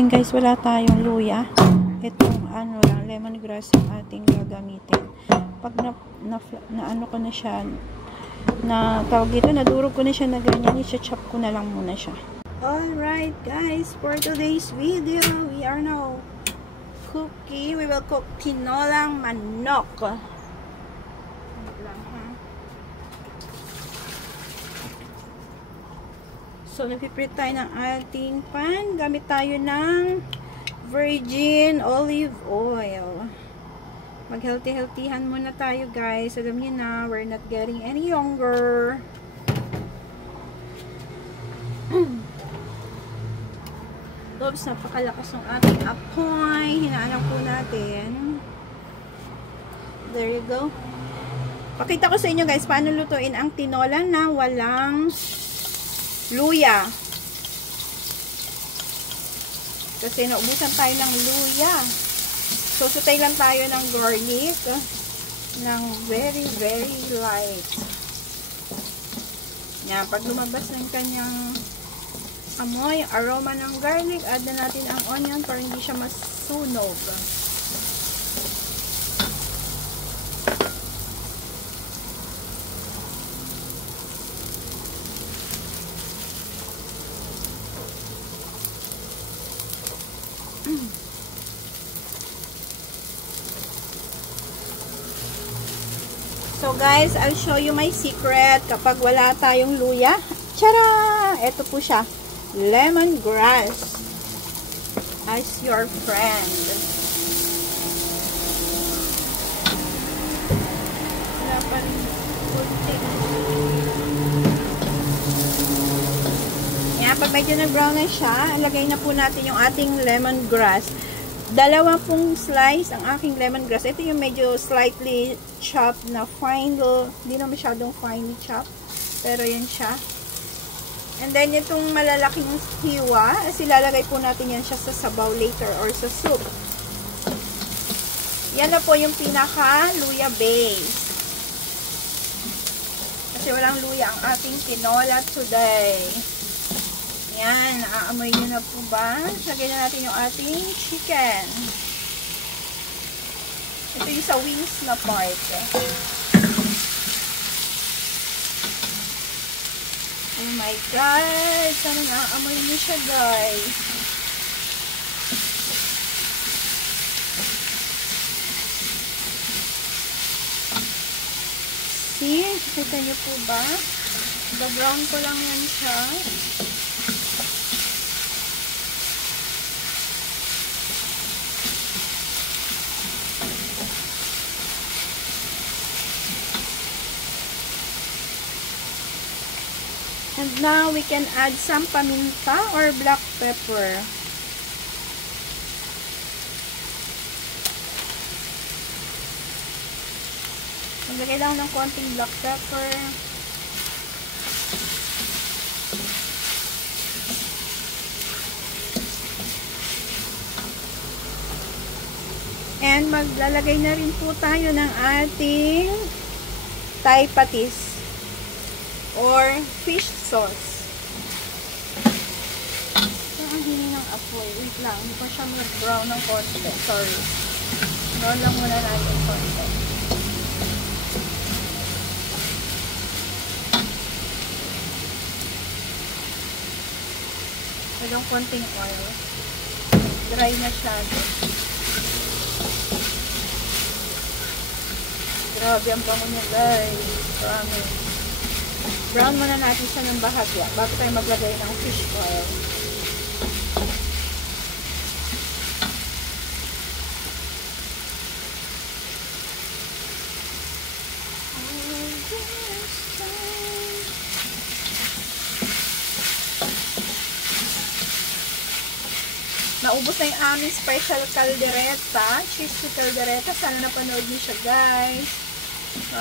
Guys, wala tayong luya. Itong ano lang, lemongrass yung ating gagamitin. Pag na ano ko na siya, na tawag ito, nadurog ko na siya na ganyan, i-chop ko na lang muna siya. Alright guys, for today's video, we are now cooking. We will cook tinolang manok. So, nagpiprito tayo ng ating pan. Gamit tayo ng virgin olive oil. Mag-healthy-healthyhan muna tayo, guys. Alam niyo na, we're not getting any younger. Oops, napakalakas ng ating apoy. Hinaanak po natin. There you go. Pakita ko sa inyo, guys, paano lutuin ang tinola na walang luya. Kasi naubusan tayo ng luya. So, sutay lang tayo ng garlic ng very, very light. Yan. Pag lumabas ng kanyang amoy, aroma ng garlic, add na natin ang onion para hindi siya masunog. So guys, I'll show you my secret kapag wala tayong luya. Tara! Ito po siya. Lemongrass as your friend. Wala pa rin kunti. Yan, pag medyo nag-brown na siya, ilagay na po natin yung ating lemongrass. 2 pong slice ang aking lemongrass. Ito yung medyo slightly chopped na fine. Hindi na masyadong finely chopped. Pero yan siya. And then, itong malalaking hiwa, ilalagay po natin yan siya sa sabaw later or sa soup. Yan na po yung pinaka-luya base. Kasi walang luya ang ating tinola today. Yan, naaamoy nyo na po ba? Lagyan na natin yung ating chicken. Ito yung sa wings na part. Oh my God! Sana naaamoy nyo siya, guys. See? Kita nyo po ba? Background ko lang yan siya. And now, we can add some paminta or black pepper. Maglagay lang ng konting black pepper. And maglalagay na rin po tayo ng ating Thai patis or fish sauce. Ang hini ng apoy. Wait lang. Hindi pa siya mag-brown ng konti. Sorry. Brown lang muna natin konti. Mayroong konting oil. Dry na siya. Grabe ang bango niya, guys. Promise. Brown muna natin siya ng bahagya bago tayo maglagay ng fish oil. Naubos na yung aming special caldereta, cheesy caldereta. Sana napanood niyo siya, guys.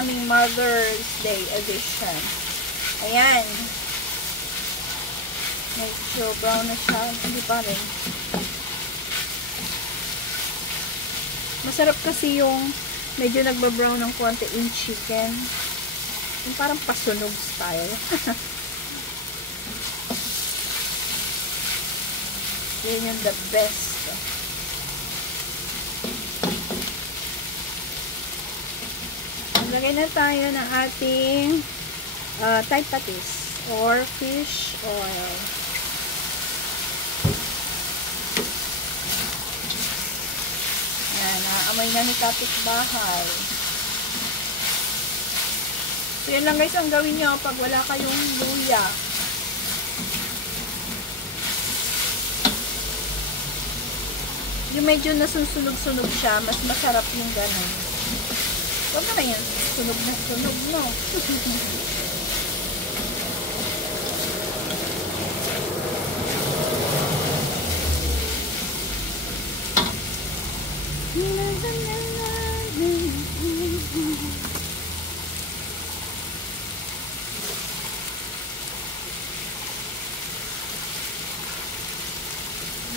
Aming Mother's Day edition. Ayan. Medyo brown na siya. Hindi pa rin. Masarap kasi yung medyo nagba-brown ng konti yung chicken. Yung parang pasunog style. Yun yung the best. Maglagay na tayo ng ating Thai patis or fish oil. Ayan, naamoy na ni kapitbahay. So, yun lang guys ang gawin nyo pag wala kayong luya. Yung medyo nasusunog-sunog siya, mas masarap yung ganun. Huwag naman yan, sunog na sunog, no?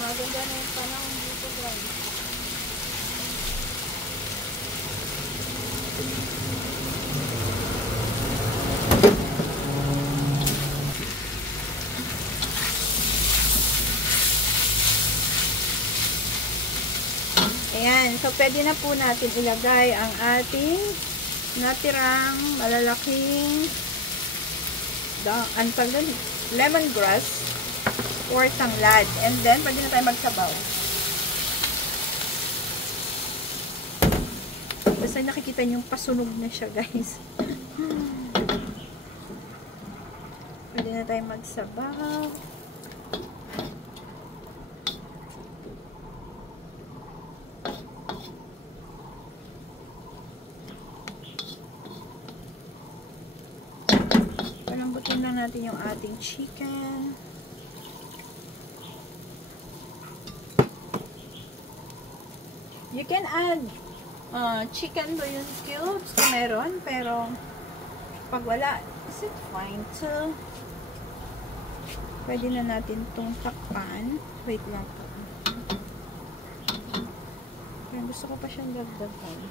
Maganda na yung panahon dito, guys. Ayan, so pwede na po natin ilagay ang ating natirang malalaking lemongrass or tanglad. And then, pwede na tayo magsabaw. Basta nakikita nyo yung pasunog na siya, guys. Pwede na tayo magsabaw. Palambutin lang natin yung ating chicken. You can add chicken bouillon cubes kung meron, pero pag wala, is it fine too? Pwede na natin itong takpan. Wait lang po. Pero gusto ko pa siyang dagdagan.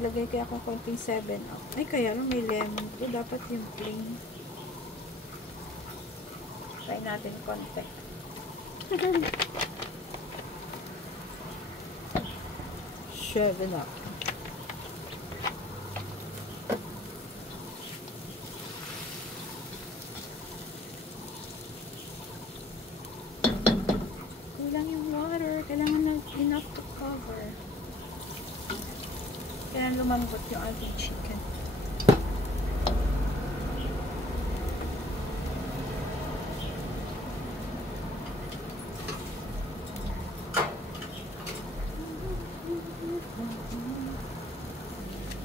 Ilagay kaya akong konting 7-up. Ay, kaya lang may lemon. Ito dapat yung plain. Try natin konti. 7-up. Kulang yung water. Kailangan na enough to cover. Kailangan lumambot yung ating chicken.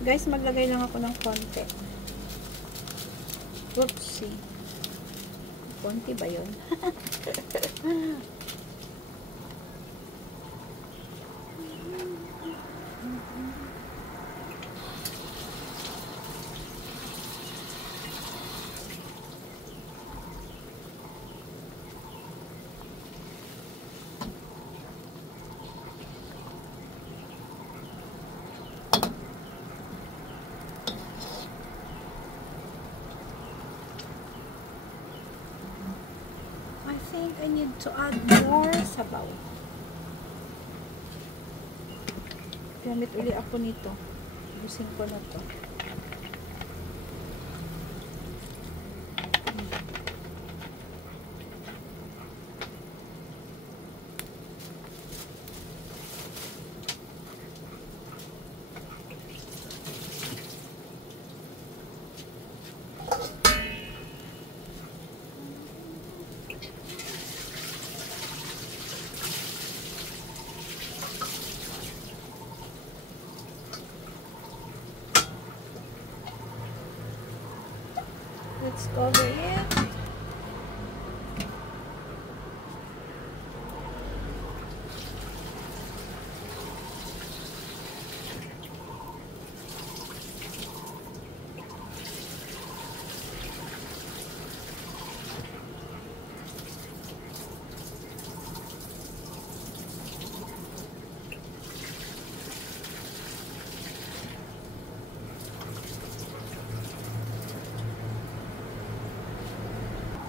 Guys, maglagay lang ako ng konti. Oopsie. Konti ba yun? I think I need to add more sabaw. Gamit uli ako nito. Ubusin ko na to.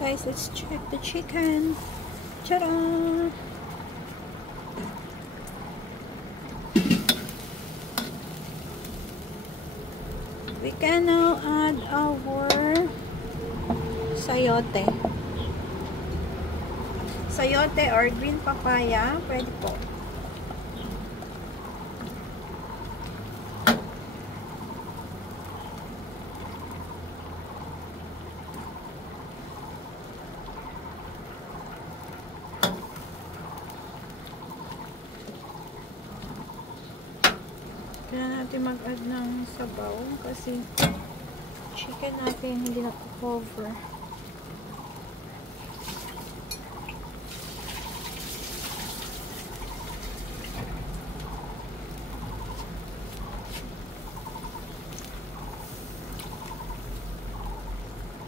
guys, let's check the chicken. Ta-da! We can now add our sayote. Sayote or green papaya, pwede po. Kailangan natin mag-add ng sabaw kasi chicken natin hindi na-cover.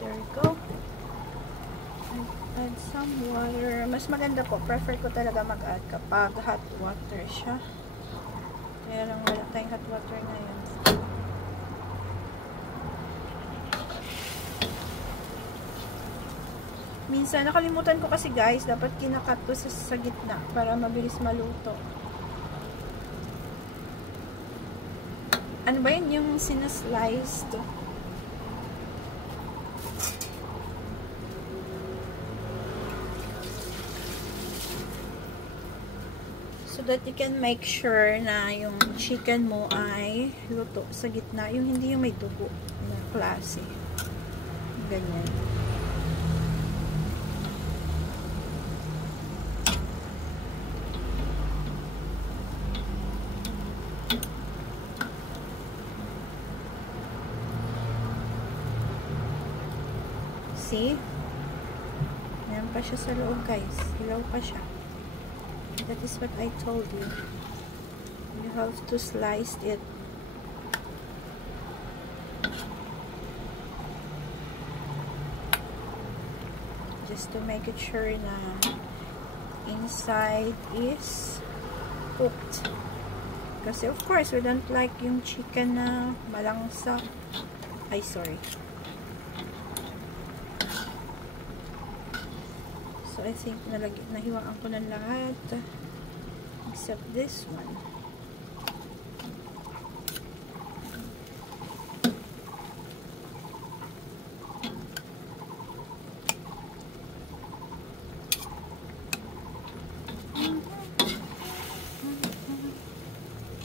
There we go. Add some water. Mas maganda po. Prefer ko talaga mag-add kapag hot water siya. Kaya lang wala tayong hot water ngayon. Minsan, nakalimutan ko kasi guys, dapat kinakat ko sa gitna para mabilis maluto. Ano ba yun? Yung sinasliced. So that you can make sure na yung chicken mo ay luto sa gitna. Yung hindi yung may dugo na klase. Ganyan. See? Ayan pa siya sa loob guys. Hilaw pa siya. That is what I told you. You have to slice it. Just to make it sure na inside is cooked. Kasi of course, we don't like yung chicken na malangsa. Ay, sorry. So, I think nahiwaan ko na lahat except this one.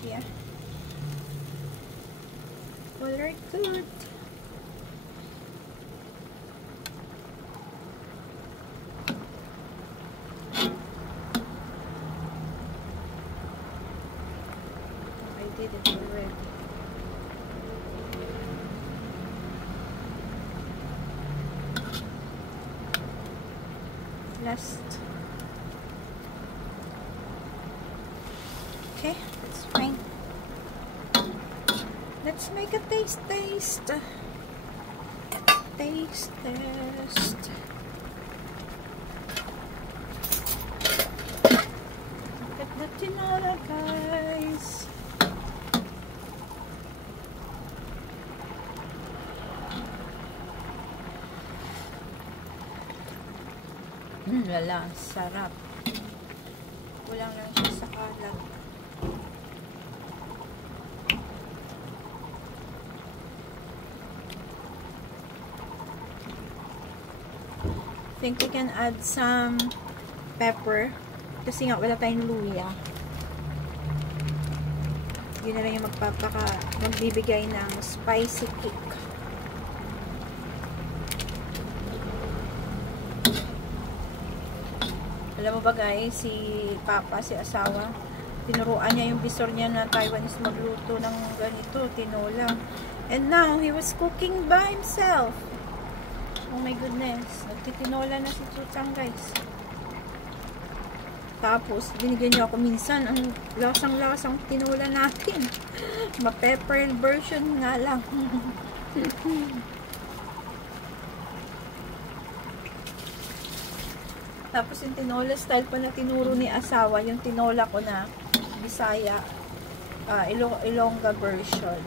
Yeah. Very good. Did it already. Last. Okay, that's fine. Let's make a taste test. Taste test. Look at the tinola, guys. Lala, sarap. Kulang lang siya sa kalat. Think we can add some pepper kasi nga wala tayong luya. Yun na lang yung magbibigay ng spicy kick. Alam mo ba guys, si Papa, si asawa, tinuruan niya yung bisor niya na Taiwanese magluto ng ganito, tinola. And now, he was cooking by himself. Oh my goodness. Nagtitinola na si Chuchang guys. Tapos, binigyan niya ako minsan ang lasang-lasang tinola natin. Ma-pepper version nga lang. Tapos yung tinola style pa na tinuro ni asawa, yung tinola ko na Bisaya, Ilongga version.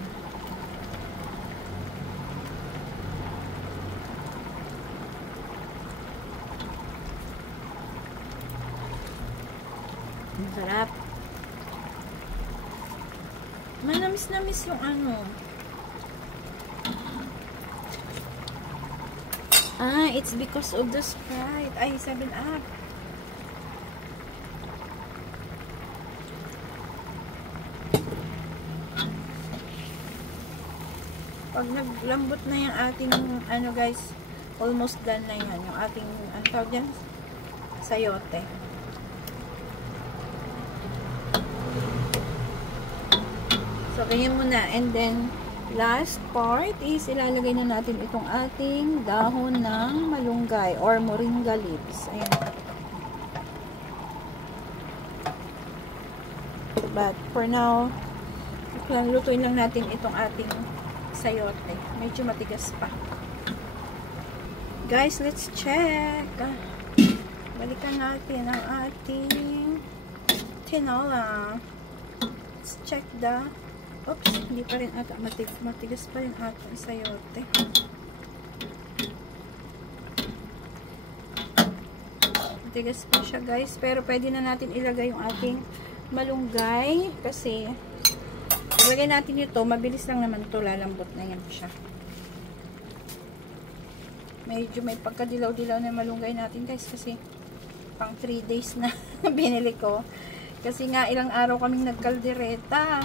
Masarap. Manamis-namis yung ano. Ah, it's because of the Sprite. Ay, 7-Up. Pag naglambot na yung ating, ano guys, almost done na yan. Yung ating, ano tawag dyan? Sayote. So, ganyan muna. And then, last part is ilalagay na natin itong ating dahon ng malunggay or moringa leaves. Ayan. But, for now, lutuin lang natin itong ating sayote. Medyo matigas pa. Guys, let's check. Balikan natin ang ating tinola. Let's check the... Oops, hindi pa rin ata. Matigas pa rin ata ang sayote. Matigas pa siya guys. Pero pwede na natin ilagay yung ating malunggay. Kasi ilagay natin ito. Mabilis lang naman ito. Lalambot na yan siya. Medyo may pagkadilaw-dilaw na malunggay natin guys. Kasi pang 3 days na binili ko. Kasi nga ilang araw kaming nagkaldereta.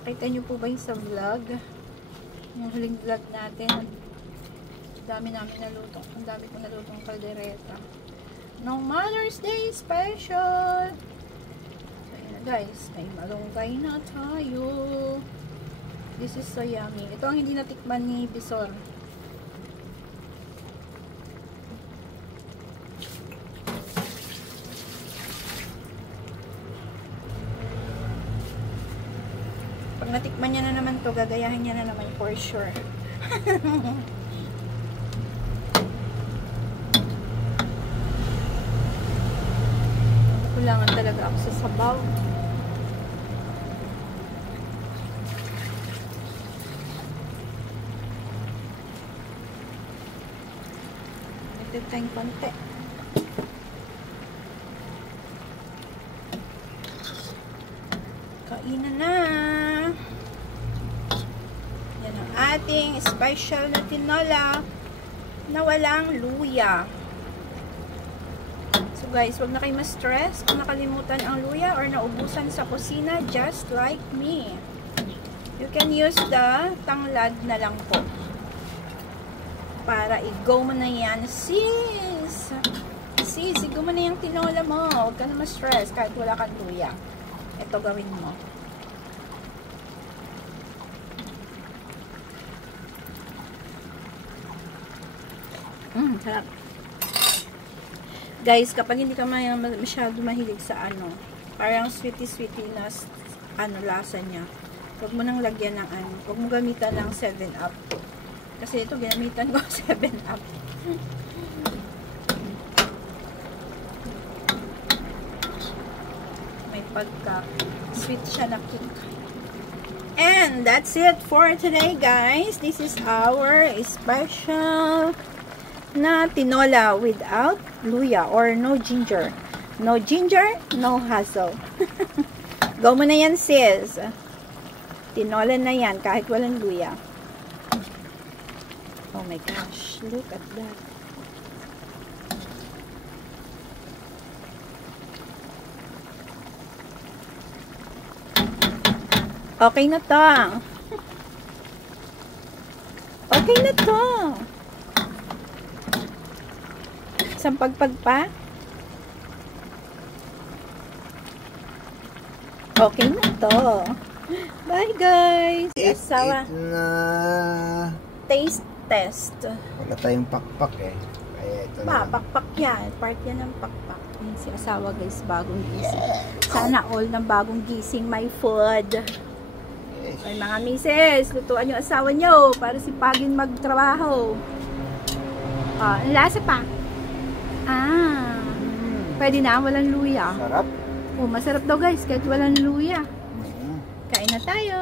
Kita nyo po ba yung sa vlog? Yung huling vlog natin. Ang dami namin naluto. Ang dami ko nalutong kaldereta. No Mother's Day special! So, yun guys. May malunggay na tayo. This is so yummy. Ito ang hindi natikman ni Bisor. Pag natikman niya na naman to, gagayahin niya na naman for sure. Kulangan talaga ako sa sabaw. Ito tayong konti. Kainan na. Yan ang ating special na tinola na walang luya. So guys, wag na kayo ma-stress kung nakalimutan ang luya or naubusan sa kusina, just like me. You can use the tanglad na lang po. Para i-go mo na yan, sis. Sis, i-go mo na yung tinola mo. Huwag ka na ma-stress kahit wala kang luya. Ito gawin mo. Sarap. Guys, kapag hindi ka masyado mahilig sa ano, parang sweetie-sweetie na ano, lasa niya, huwag mo nang lagyan ng ano, huwag mo gamitan ng 7-Up. Kasi ito, ginamitan ko 7-Up. May pagka-sweet siya na kick. And that's it for today, guys. This is our special na tinola without luya or no ginger. No ginger, no hassle. Go mo na yan, sis. Tinola na yan kahit walang luya. Oh my gosh, look at that. Okay na to. Okay na to. Isang pagpag pa. Okay na to. Bye guys. Asawa. Taste test. Wala tayong pakpak eh. Kaya ito na. Pakpak yan. Part yan ng pakpak. Yan si asawa guys. Bagong gising. Sana all ng bagong gising may food. Yes. Ay mga misis. Lutuan yung asawa nyo para si Pagin magtrabaho. Ang lasa pa. Pwede na, walang luya. Sarap. Masarap daw guys, kahit walang luya. Kain na tayo.